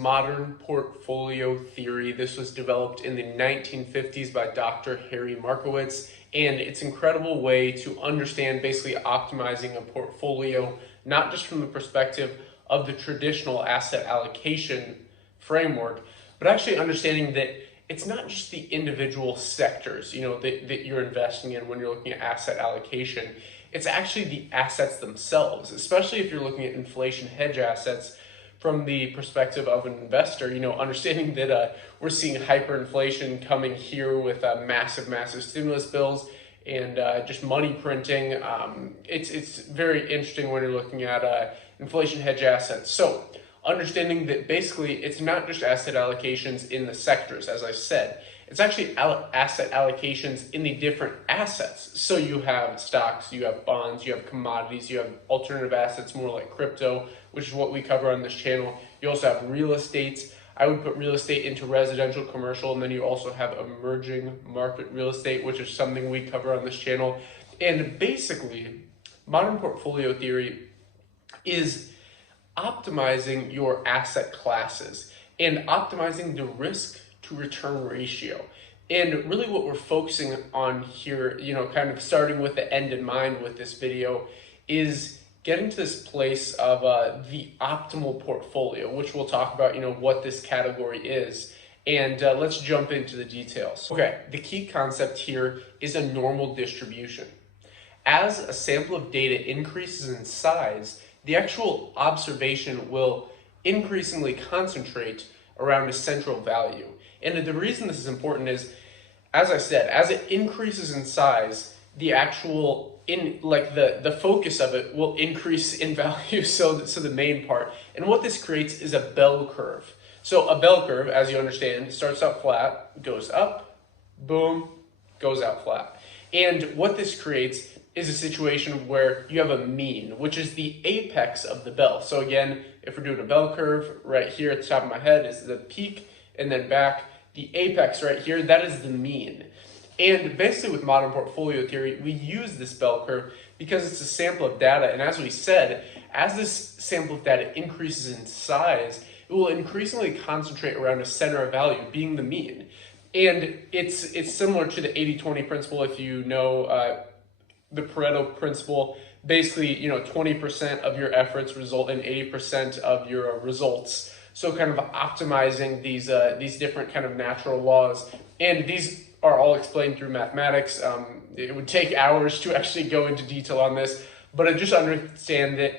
Modern portfolio theory. This was developed in the 1950s by Dr. Harry Markowitz, and it's an incredible way to understand basically optimizing a portfolio, not just from the perspective of the traditional asset allocation framework, but actually understanding that it's not just the individual sectors, that you're investing in when you're looking at asset allocation. It's actually the assets themselves, especially if you're looking at inflation hedge assets from the perspective of an investor, understanding that we're seeing hyperinflation coming here with massive stimulus bills and just money printing. It's very interesting when you're looking at inflation hedge assets. So understanding that basically it's not just asset allocations in the sectors, as I said, it's actually asset allocations in the different assets. So you have stocks, you have bonds, you have commodities, you have alternative assets, more like crypto, which is what we cover on this channel. You also have real estate. I would put real estate into residential, commercial, and then you also have emerging market real estate, which is something we cover on this channel. And basically, modern portfolio theory is optimizing your asset classes and optimizing the risk to return ratio. And really what we're focusing on here, kind of starting with the end in mind with this video, is getting to this place of the optimal portfolio, which we'll talk about, what this category is. And let's jump into the details. Okay, the key concept here is a normal distribution. As a sample of data increases in size, the actual observation will increasingly concentrate around a central value. And the reason this is important is, as I said, as it increases in size, the actual the focus of it will increase in value. So the main part. And what this creates is a bell curve. So a bell curve, as you understand, starts out flat, goes up, boom, goes out flat. And what this creates is a situation where you have a mean, which is the apex of the bell. So again, if we're doing a bell curve, right here at the top of my head is the peak, and then back, the apex right here, that is the mean. And basically with modern portfolio theory, we use this bell curve because it's a sample of data. And as we said, as this sample of data increases in size, it will increasingly concentrate around a center of value, being the mean. And it's similar to the 80-20 principle. If you know the Pareto principle, basically, 20% of your efforts result in 80% of your results. So kind of optimizing these different kind of natural laws. And these are all explained through mathematics. It would take hours to actually go into detail on this, but I just understand that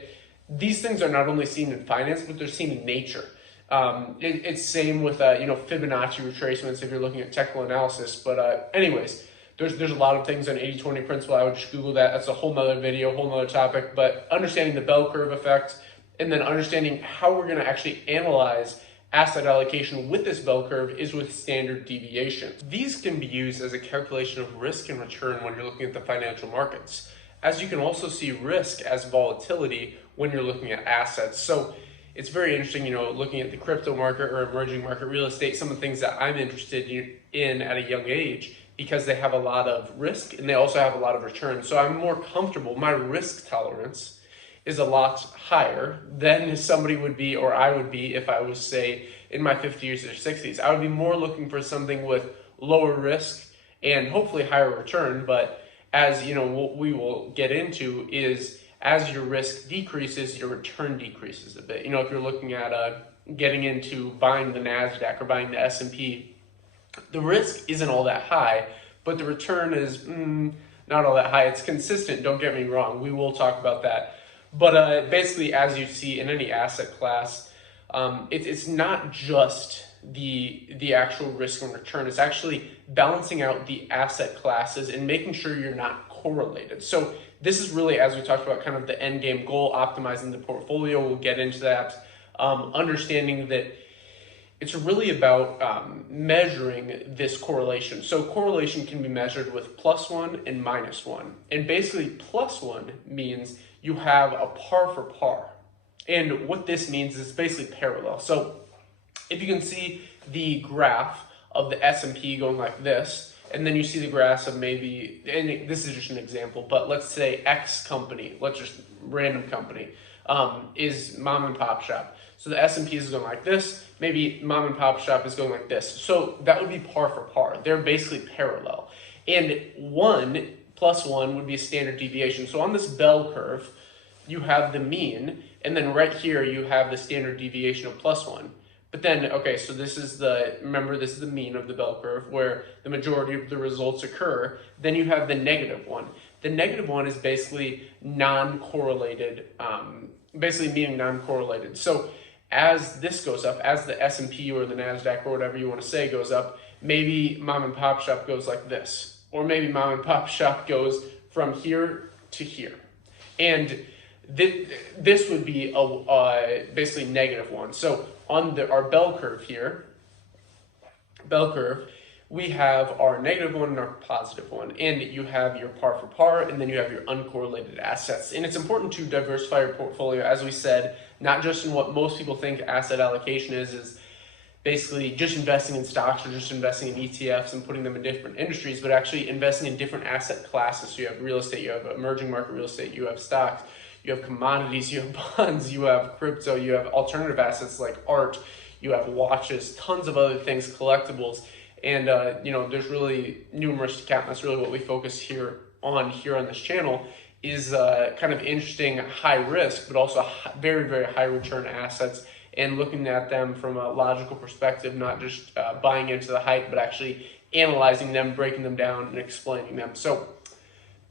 these things are not only seen in finance, but they're seen in nature. It's same with Fibonacci retracements if you're looking at technical analysis. But anyways, there's a lot of things on 80-20 principle. I would just Google that. That's a whole nother video, whole nother topic. But understanding the bell curve effect, and then understanding how we're going to actually analyze asset allocation with this bell curve is with standard deviations. These can be used as a calculation of risk and return when you're looking at the financial markets, as you can also see risk as volatility when you're looking at assets. So it's very interesting, looking at the crypto market or emerging market real estate, some of the things that I'm interested in at a young age, because they have a lot of risk and they also have a lot of return. So I'm more comfortable, my risk tolerance is a lot higher than somebody would be, or I would be, if I was, say, in my 50s or 60s. I would be more looking for something with lower risk and hopefully higher return. But as what we will get into is, as your risk decreases, your return decreases a bit. If you're looking at getting into buying the NASDAQ or buying the S&P, the risk isn't all that high, but the return is not all that high. It's consistent, don't get me wrong. We will talk about that. But basically, as you see in any asset class, it's not just the actual risk and return. It's actually balancing out the asset classes and making sure you're not correlated. So this is really, as we talked about, kind of the end game goal, optimizing the portfolio. We'll get into that. Understanding that it's really about measuring this correlation. So correlation can be measured with +1 and -1. And basically +1 means you have a par for par. And what this means is basically parallel. So if you can see the graph of the S&P going like this, and then you see the graphs of maybe, and this is just an example, but let's say X company, let's just random company, is mom and pop shop. So the S&P is going like this, maybe mom and pop shop is going like this. So that would be par for par. They're basically parallel. And 1 plus 1 would be a standard deviation. So on this bell curve, you have the mean, and then right here you have the standard deviation of plus 1. But then, okay, so this is remember this is the mean of the bell curve where the majority of the results occur. Then you have the negative one. The negative one is basically non-correlated, basically meaning non-correlated. So as this goes up, as the S&P or the NASDAQ or whatever you want to say goes up, maybe mom and pop shop goes like this. Or maybe mom and pop shop goes from here to here. And this would be basically negative one. So on our bell curve here, we have our negative one and our positive one. And you have your par for par, and then you have your uncorrelated assets. And it's important to diversify your portfolio, as we said, not just in what most people think asset allocation is basically just investing in stocks or just investing in ETFs and putting them in different industries, but actually investing in different asset classes. So you have real estate, you have emerging market real estate, you have stocks, you have commodities, you have bonds, you have crypto, you have alternative assets like art, you have watches, tons of other things, collectibles. And, there's really numerous to count. That's really what we focus on this channel is kind of interesting high risk, but also very, very high return assets, and looking at them from a logical perspective, not just buying into the hype, but actually analyzing them, breaking them down, and explaining them. So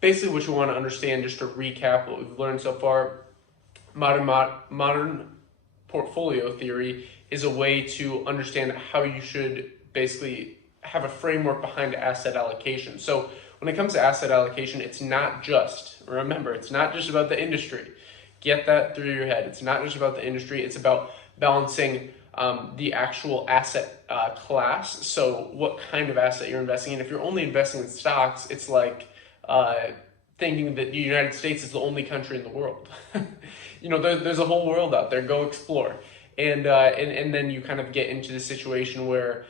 basically what you want to understand, just to recap what we've learned so far, modern portfolio theory is a way to understand how you should basically have a framework behind asset allocation. So when it comes to asset allocation, it's not just about the industry. Get that through your head. It's not just about the industry. It's about balancing the actual asset class. So what kind of asset you're investing in. If you're only investing in stocks, it's like thinking that the United States is the only country in the world. There's a whole world out there. Go explore. And then you kind of get into the situation where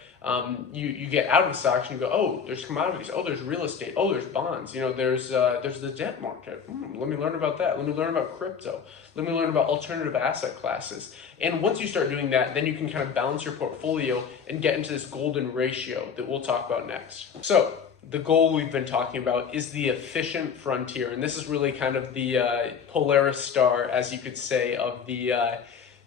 you get out of stocks and you go, oh, there's commodities, oh, there's real estate, oh, there's bonds, there's the debt market. Let me learn about that. Let me learn about crypto. Let me learn about alternative asset classes. And once you start doing that, then you can kind of balance your portfolio and get into this golden ratio that we'll talk about next. So the goal we've been talking about is the efficient frontier. And this is really kind of the Polaris star, as you could say, of the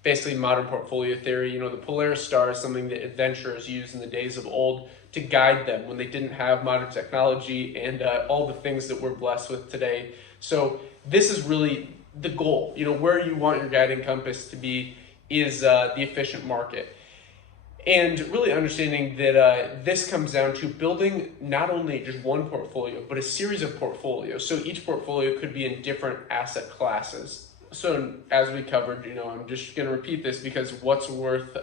basically modern portfolio theory. The Polaris star is something that adventurers used in the days of old to guide them when they didn't have modern technology and all the things that we're blessed with today. So this is really the goal. Where you want your guiding compass to be is the efficient market. And really understanding that this comes down to building not only just one portfolio, but a series of portfolios. So each portfolio could be in different asset classes. So as we covered, I'm just going to repeat this because what's worth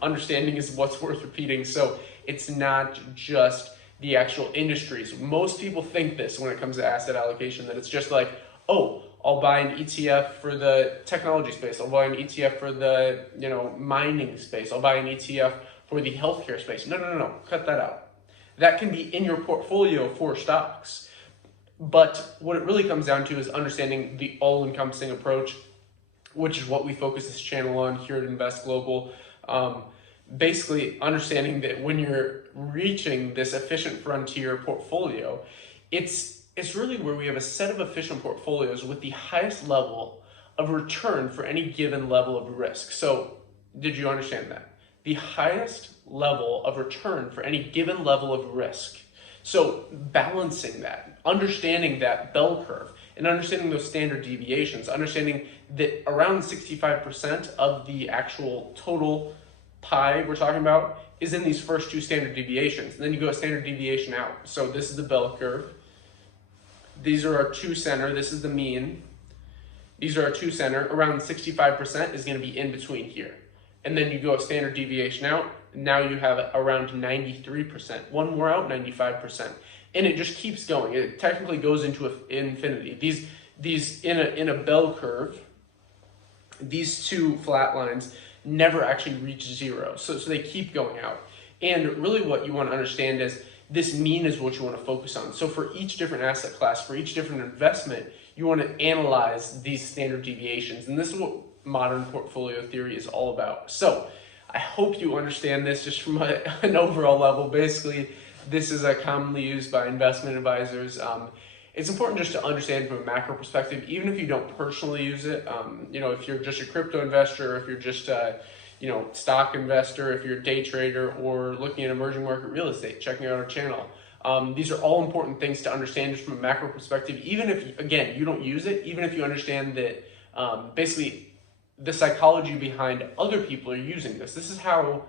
understanding is what's worth repeating. So it's not just the actual industries. Most people think this when it comes to asset allocation, that it's just like, oh, I'll buy an ETF for the technology space. I'll buy an ETF for the, mining space. I'll buy an ETF for the healthcare space. No. Cut that out. That can be in your portfolio for stocks. But what it really comes down to is understanding the all-encompassing approach, which is what we focus this channel on here at Invest Global. Basically understanding that when you're reaching this efficient frontier portfolio, it's really where we have a set of efficient portfolios with the highest level of return for any given level of risk. So did you understand that? The highest level of return for any given level of risk. So balancing that, understanding that bell curve, and understanding those standard deviations, understanding that around 65% of the actual total pie we're talking about is in these first two standard deviations. And then you go a standard deviation out. So this is the bell curve. These are our two center. This is the mean. These are our two center. Around 65% is going to be in between here. And then you go a standard deviation out. Now you have around 93%. One more out, 95%. And it just keeps going. It technically goes into infinity. These in a bell curve, these two flat lines never actually reach zero. So they keep going out. And really what you want to understand is this mean is what you want to focus on. So for each different asset class, for each different investment, you want to analyze these standard deviations. And this is what modern portfolio theory is all about. So I hope you understand this just from an overall level. Basically, this is commonly used by investment advisors. It's important just to understand from a macro perspective, even if you don't personally use it. If you're just a crypto investor, or if you're just a stock investor, if you're a day trader, or looking at emerging market real estate, checking out our channel. These are all important things to understand just from a macro perspective, even if, again, you don't use it, even if you understand that basically the psychology behind other people are using this. This is how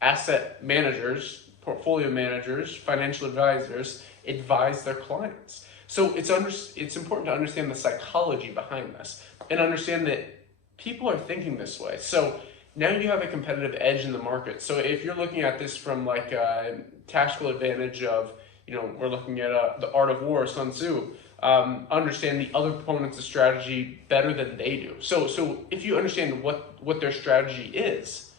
asset managers, portfolio managers, financial advisors advise their clients. So it's important to understand the psychology behind this and understand that people are thinking this way. So now you have a competitive edge in the market. So if you're looking at this from like a tactical advantage of, we're looking at the art of war, Sun Tzu, understand the other proponents of strategy better than they do. So if you understand what their strategy is,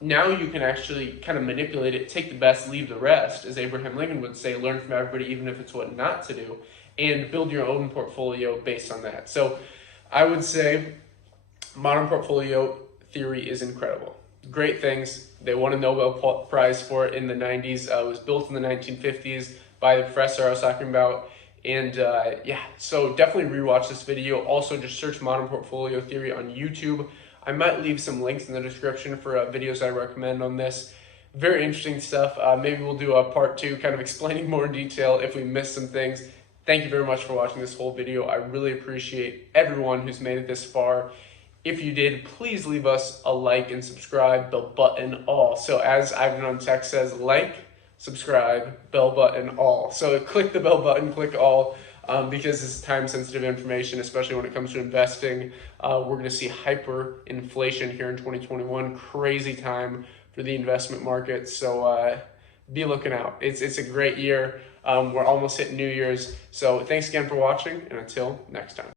now you can actually kind of manipulate it, take the best, leave the rest, as Abraham Lincoln would say, learn from everybody, even if it's what not to do, and build your own portfolio based on that. So I would say modern portfolio theory is incredible. Great things. They won a Nobel Prize for it in the 90s. It was built in the 1950s by the professor I was talking about. And so definitely rewatch this video. Also, just search modern portfolio theory on YouTube. I might leave some links in the description for videos I recommend on this. Very interesting stuff. Maybe we'll do a part 2 kind of explaining more in detail if we missed some things. Thank you very much for watching this whole video. I really appreciate everyone who's made it this far. If you did, please leave us a like and subscribe, bell button, all. So as Ivan on Tech says, like, subscribe, bell button, all. So click the bell button, click all. Because this is time-sensitive information, especially when it comes to investing. We're going to see hyperinflation here in 2021. Crazy time for the investment market. So be looking out. It's a great year. We're almost hitting New Year's. So thanks again for watching, and until next time.